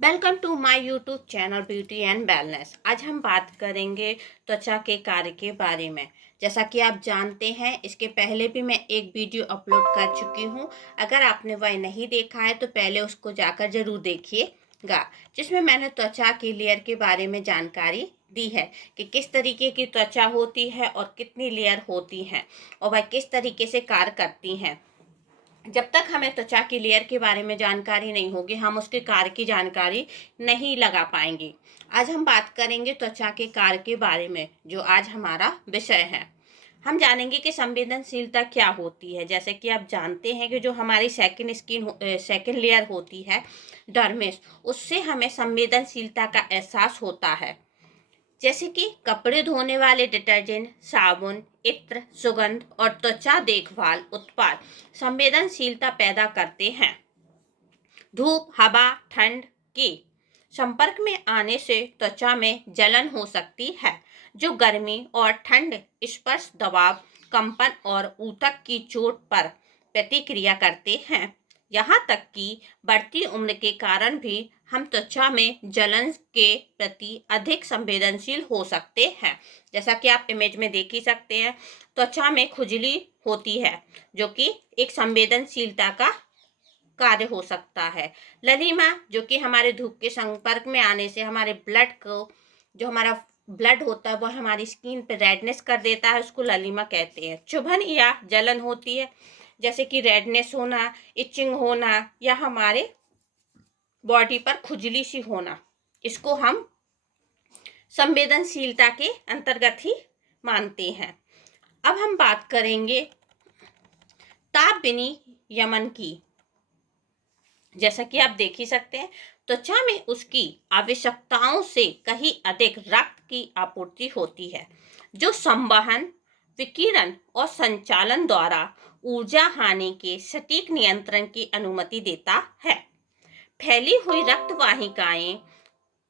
Welcome to my YouTube channel beauty and wellness. आज हम बात करेंगे त्वचा के कार्य के बारे में। जैसा कि आप जानते हैं, इसके पहले भी मैं एक वीडियो अपलोड कर चुकी हूं। अगर आपने वह नहीं देखा है तो पहले उसको जाकर जरूर देखिएगा, जिसमें मैंने त्वचा की लेयर के बारे में जानकारी दी है कि किस तरीके की त्वचा होती है और कितनी लेयर होती हैं और वह किस तरीके से कार्य करती हैं। जब तक हमें त्वचा की लेयर के बारे में जानकारी नहीं होगी, हम उसके कार्य की जानकारी नहीं लगा पाएंगे। आज हम बात करेंगे त्वचा के कार्य के बारे में, जो आज हमारा विषय है। हम जानेंगे कि संवेदनशीलता क्या होती है। जैसे कि आप जानते हैं कि जो हमारी सेकंड लेयर होती है, डर्मिस, उससे हमें संवेदनशीलता का एहसास होता है। जैसे कि कपड़े धोने वाले डिटर्जेंट, साबुन, इत्र, सुगंध और त्वचा देखभाल उत्पाद संवेदनशीलता पैदा करते हैं। धूप, हवा, ठंड के संपर्क में आने से त्वचा में जलन हो सकती है, जो गर्मी और ठंड, स्पर्श, दबाव, कंपन और ऊतक की चोट पर प्रतिक्रिया करते हैं। यहाँ तक कि बढ़ती उम्र के कारण भी हम त्वचा में जलन के प्रति अधिक संवेदनशील हो सकते हैं। जैसा कि आप इमेज में देख ही सकते हैं, त्वचा में खुजली होती है, जो कि एक संवेदनशीलता का कार्य हो सकता है। ललीमा, जो कि हमारे धूप के संपर्क में आने से हमारे ब्लड को, जो हमारा ब्लड होता है वह हमारी स्किन पे रेडनेस कर देता है, उसको ललीमा कहते हैं। चुभन या जलन होती है, जैसे कि रेडनेस होना, इचिंग होना या हमारे बॉडी पर खुजली सी होना, इसको हम संवेदनशीलता के अंतर्गत ही मानते हैं। अब हम बात करेंगे ताप विनियमन की। जैसा कि आप देख ही सकते हैं, त्वचा में उसकी आवश्यकताओं से कहीं अधिक रक्त की आपूर्ति होती है, जो संवहन, विकिरण और संचालन द्वारा ऊर्जा हानि के सटीक नियंत्रण की अनुमति देता है। फैली हुई रक्त वाहिकाएं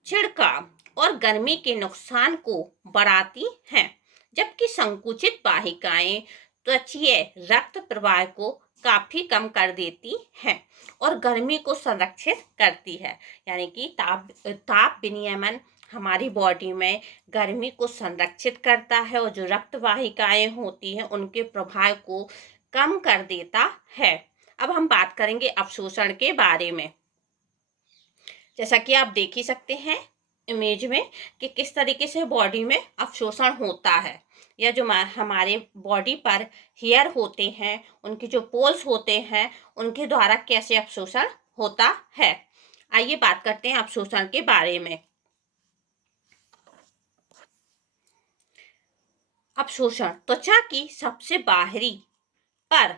छिड़काव और गर्मी के नुकसान को बढ़ाती हैं, जबकि संकुचित वाहिकाएं त्वचीय रक्त प्रवाह को काफी कम कर देती हैं और गर्मी को संरक्षित करती है। यानी कि ताप विनियमन हमारी बॉडी में गर्मी को संरक्षित करता है और जो रक्त वाहिकाएं होती हैं उनके प्रभाव को कम कर देता है। अब हम बात करेंगे अवशोषण के बारे में। जैसा कि आप देख ही सकते हैं इमेज में कि किस तरीके से बॉडी में अवशोषण होता है, या जो हमारे बॉडी पर हेयर होते हैं, उनके जो पोल्स होते हैं, उनके द्वारा कैसे अवशोषण होता है। आइए बात करते हैं अवशोषण के बारे में। अवशोषण त्वचा की सबसे बाहरी पर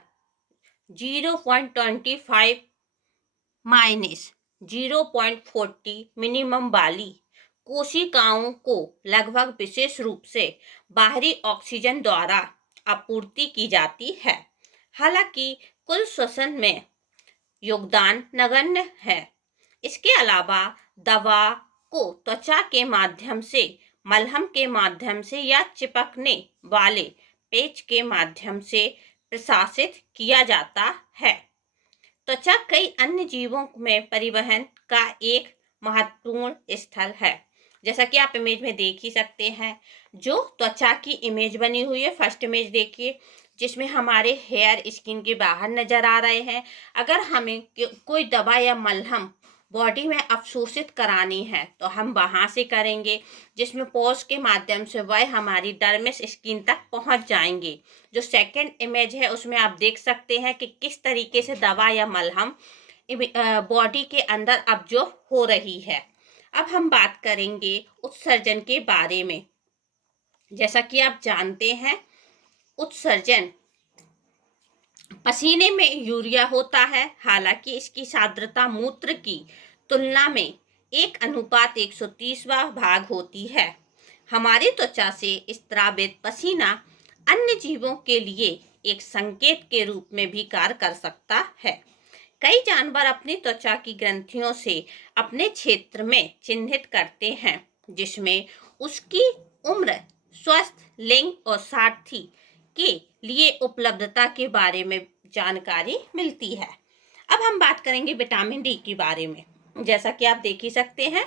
0.25 माइनस 0.40 मिनिमम वाली कोशिकाओं को लगभग विशेष रूप से बाहरी ऑक्सीजन द्वारा आपूर्ति की जाती है। हालांकि कुल श्वसन में योगदान नगण्य है। इसके अलावा दवा को त्वचा के माध्यम से, मलहम के माध्यम से या चिपकने वाले पेच के माध्यम से प्रशासित किया जाता है। त्वचा कई अन्य जीवों में परिवहन का एक महत्वपूर्ण स्थल है। जैसा कि आप इमेज में देख ही सकते हैं, जो त्वचा की इमेज बनी हुई है, फर्स्ट इमेज देखिए, जिसमें हमारे हेयर स्किन के बाहर नजर आ रहे हैं। अगर हमें कोई दवा या मलहम बॉडी में अवशोषित करानी है तो हम वहां से करेंगे, जिसमें पोर्स के माध्यम से वह हमारी डर्मिस स्किन तक पहुंच जाएंगे। जो सेकंड इमेज है उसमें आप देख सकते हैं कि किस तरीके से दवा या मलहम बॉडी के अंदर अब्जॉर्ब हो रही है। अब हम बात करेंगे उत्सर्जन के बारे में। जैसा कि आप जानते हैं, उत्सर्जन पसीने में यूरिया होता है। हालांकि इसकी सांद्रता मूत्र की तुलना में 1:130 भाग होती है। हमारी त्वचा से स्रावित पसीना अन्य जीवों के लिए एक संकेत के रूप में भी कार्य कर सकता है। कई जानवर अपनी त्वचा की ग्रंथियों से अपने क्षेत्र में चिन्हित करते हैं, जिसमें उसकी उम्र, स्वस्थ लिंग और साथी के लिए उपलब्धता के बारे में जानकारी मिलती है। अब हम बात करेंगे विटामिन डी के बारे में। जैसा कि आप देख ही सकते हैं।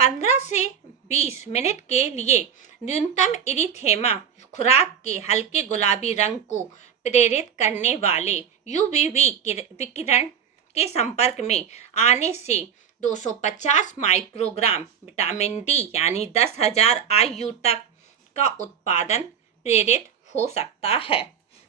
15 से 20 मिनट के लिए न्यूनतम इरिथेमा खुराक के हल्के गुलाबी रंग को प्रेरित करने वाले यूवीबी विकिरण के संपर्क में आने से 250 माइक्रोग्राम विटामिन डी यानी 10,000 IU तक का उत्पादन प्रेरित हो सकता है।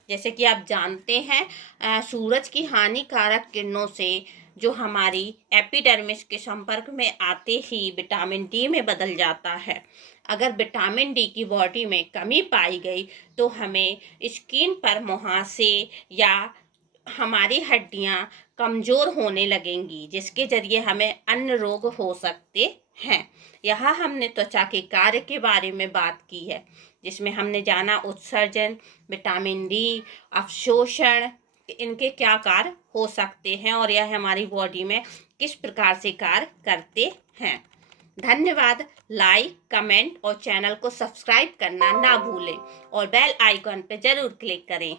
जैसे कि आप जानते हैं, सूरज की हानिकारक किरणों से जो हमारी एपिडर्मिस के संपर्क में आते ही विटामिन डी में बदल जाता है। अगर विटामिन डी की बॉडी में कमी पाई गई तो हमें स्किन पर मुहासे या हमारी हड्डियां कमजोर होने लगेंगी, जिसके जरिए हमें अन्य रोग हो सकते हैं। यहाँ हमने त्वचा के कार्य के बारे में बात की है, जिसमें हमने जाना उत्सर्जन, विटामिन डी, अवशोषण, इनके क्या कार्य हो सकते हैं और यह हमारी बॉडी में किस प्रकार से कार्य करते हैं। धन्यवाद। लाइक, कमेंट और चैनल को सब्सक्राइब करना ना भूलें और बेल आइकॉन पर जरूर क्लिक करें।